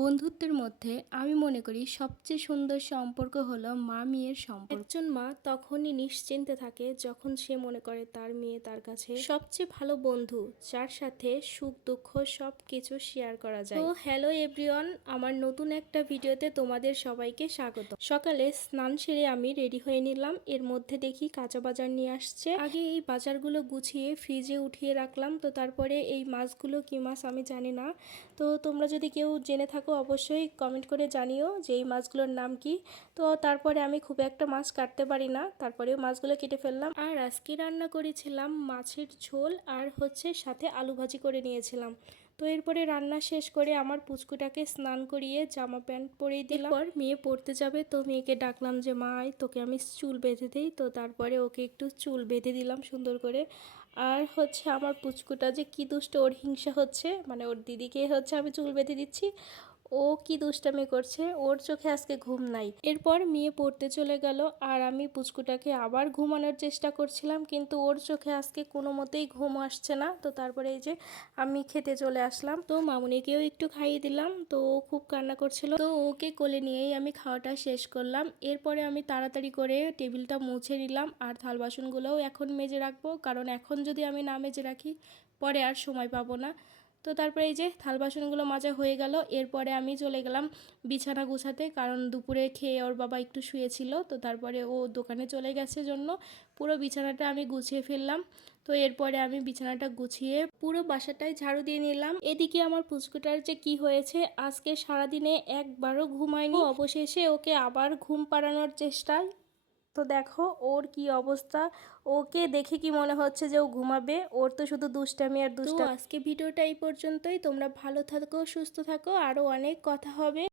বন্ধুত্বের মধ্যে আমি মনে করি সবচেয়ে সুন্দর সম্পর্ক হলো মা মেয়ের সম্পর্ক। একজন মা তখনই নিশ্চিন্তে থাকে যখন সে মনে করে তার মেয়ে তার কাছে সবচেয়ে ভালো বন্ধু, যার সাথে সুখ দুঃখ সব কিছু শেয়ার করা যায়। তো হ্যালো এভরিওয়ান, আমার নতুন একটা ভিডিওতে তোমাদের সবাইকে স্বাগত। সকালে স্নান সেরে আমি রেডি হয়ে নিলাম, এর মধ্যে দেখি কাঁচা বাজার নিয়ে আসছে। আগে এই বাজারগুলো গুছিয়ে ফ্রিজে উঠিয়ে রাখলাম। তো তারপরে এই মাছগুলো কি মাছ আমি জানি না, তো তোমরা যদি কেউ জেনে থাকো অবশ্যই কমেন্ট করে জানিও যে এই মাছগুলোর নাম কি। তো তারপরে আমি খুব একটা মাছ কাটতে পারি না, তারপরেও মাছগুলো কেটে ফেললাম। আর আজকে রান্না করেছিলাম মাছের ঝোল আর সাথে আলু ভাজি করে নিয়েছিলাম। তো এরপরে রান্না শেষ করে আমার পুচকুটাকে স্নান করিয়ে জামা প্যান্ট পরিয়ে দিলাম। পর মেয়ে পড়তে যাবে, তো মেয়েকে ডাকলাম যে মা আয় তোকে আমি চুল বেঁধে দিই। তো তারপরে ওকে একটু চুল বেঁধে দিলাম সুন্দর করে। আর আমার পুচকুটা যে কি দুষ্ট, ওর হিংসা হচ্ছে, মানে ওর দিদিকে আমি চুল বেঁধে দিচ্ছি, ও কি দুষ্টামি করছে, ওর চোখে আজকে ঘুম নাই। এরপর মেয়ে পড়তে চলে গেল আর আমি পুচকুটাকে আবার ঘুমানোর চেষ্টা করছিলাম, কিন্তু ওর চোখে আজকে কোনো মতেই ঘুম আসছে না। তো তারপরে এই যে আমি খেতে চলে আসলাম, তো মামুনিকেও একটু খাইয়ে দিলাম। তো ও খুব কান্না করছিল, তো ওকে কোলে নিয়েই আমি খাওয়াটা শেষ করলাম। এরপরে আমি তাড়াতাড়ি করে টেবিলটা মুছে নিলাম আর থাল বাসনগুলোও এখন মেজে রাখবো, কারণ এখন যদি আমি না মেজে রাখি পরে আর সময় পাবো না। তো তারপরে এই যে থাল বাসনগুলো মাজা হয়ে গেল। এরপরে আমি চলে গেলাম বিছানা গুছাতে, কারণ দুপুরে খেয়ে ওর বাবা একটু শুয়েছিল। তো তারপরে ও দোকানে চলে গেছে জন্য পুরো বিছানাটা আমি গুছিয়ে ফেললাম। তো এরপরে আমি বিছানাটা গুছিয়ে পুরো বাসাটায় ঝাড়ু দিয়ে নিলাম। এদিকে আমার পুচকুটার যে কি হয়েছে, আজকে সারাদিনে একবারও ঘুমায়নি। অবশেষে ওকে আবার ঘুম পাড়ানোর চেষ্টায়, তো দেখো ওর কি অবস্থা। ওকে দেখে কি মনে হচ্ছে যে ও ঘুমাবে, ওর তো শুধু দুষ্টামি আর দুষ্টামি। তো আজকে ভিডিওটা এই পর্যন্তই। তোমরা ভালো থাকো, সুস্থ থাকো, আরও অনেক কথা হবে।